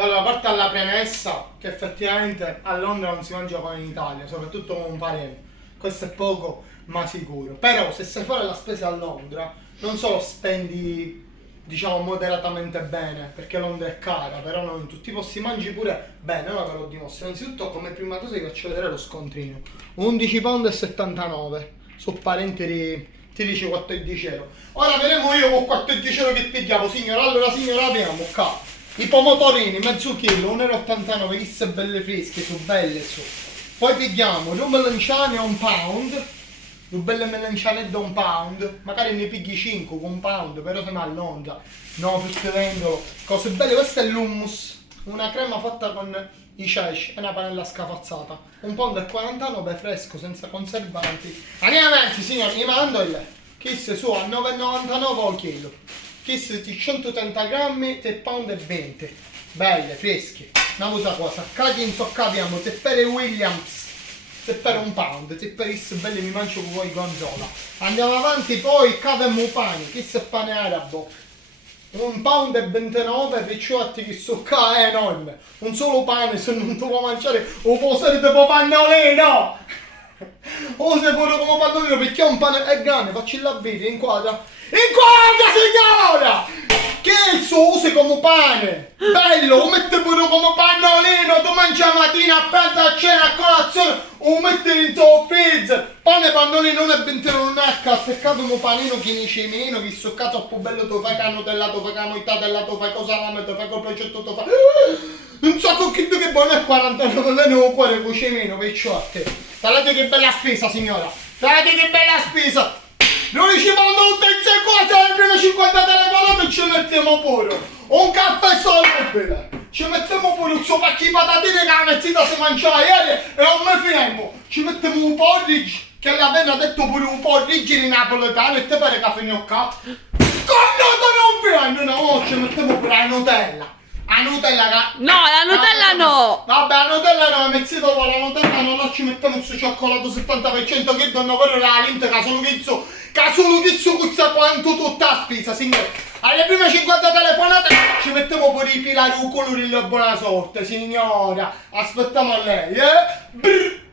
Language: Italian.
Allora, parte alla premessa che effettivamente a Londra non si mangia come in Italia, soprattutto con un parere. Questo è poco, ma sicuro. Però se sai fare la spesa a Londra, non solo spendi, diciamo, moderatamente bene, perché Londra è cara, però non in tutti i posti mangi pure bene, ora ve lo dimostro. Innanzitutto, come prima cosa vi faccio vedere lo scontrino. 11 pound e 79, su parenti ti dice 14 euro. Ora vedremo io con 14 euro che pigliavo, signora. Allora, signora, abbiamo qua i pomodorini, mezzo chilo, 1,89 euro, chissà belle fresche, sono belle su. Poi pigliamo due melanciane a un pound, due belle melanciane da un pound, magari ne pigli 5 con un pound, però se no a Londra, no, tutte vendono cose belle. Questo è l'hummus, una crema fatta con i ceci e una panella scafazzata. Un pound e 49 fresco, senza conservanti. Andiamo avanti, signori, mi mando il chissà su a 9,99 al chilo. Questi di 130 grammi, 3 pound e 20. Belle, fresche. Una cosa cosa. Caghi in tocca abbiamo, se per Williams, se per un pound, se per i belli mi mangio con voi gonzola. Andiamo avanti poi, cave mupani, che se pane arabo. 1 pound e 29 picciotti che so qua è enorme. Un solo pane se non ti può mangiare, o può essere tipo pannolino. O se pure come pannolino perché è un pane è grande, facci la video, inquadra. Inquadra signora! Che il suo usi come pane! Bello, lo mette pure come pannolino, tu mangi a mattina, a pranzo, a cena, a colazione, lo metti in tuo pizza! Pane pannolino non è bentino non è peccato un panino che ne c'è meno, che sto caso più bello tu fai cannutella, tu fai camoitella, tu fai cosa lame, tu fai col precetto, tu fai... Non so con chi che buono è 49 euro un cuore con c'è meno, picciotte! Guardate che bella spesa signora! Guardate che bella spesa! Noi ci fanno tutte queste cose, le prime 50 telefonate e ci mettiamo pure un caffè solubile, ci mettiamo pure un suo pacchi di patatine che la mezzita si mangiava ieri e non mi fermo, ci mettiamo un porridge, che l'aveva detto pure un porridge di napoletano e te pare che finì qua. Cornuto non prendo, no, ci mettiamo pure la Nutella. La Nutella che... No, la Nutella no! Vabbè, la Nutella no, mezzito dopo la Nutella no, ci mettiamo su cioccolato 70% che danno quello la lente che solo chizzo questa quanto tutta la spesa, signore. Alle prime 50 telefonate ci mettiamo pure i pilari colori della buona sorte, signora. Aspettiamo a lei, eh? Brr.